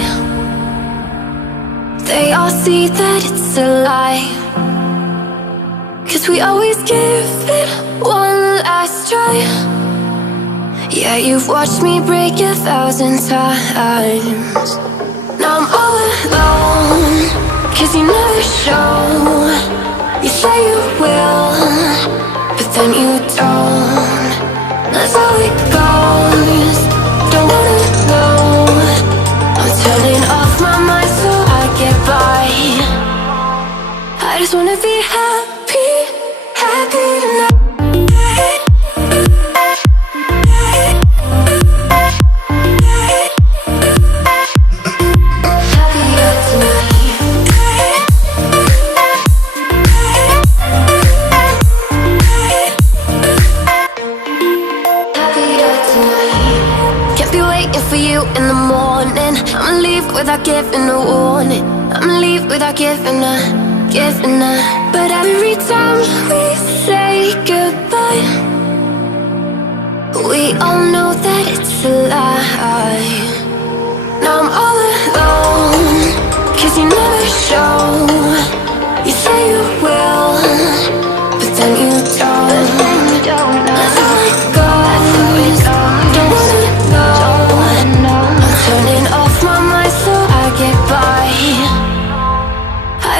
goodbye. They all see that it's a lie, 'cause we always give it one last try. Yeah, you've watched me break 1,000 times. Now I'm all alone, 'cause you never show. You say you will, but then you don't. That's how it goes. Don't wanna know. I'm turning off my mind so I get by. I just wanna be happy, happy tonight. For you in the morning, I'ma leave without giving a warning. I'ma leave without giving a. But every time we say goodbye, we all know that it's a lie. Now I'm all alone, 'cause you never show. You say you will, but then you don't.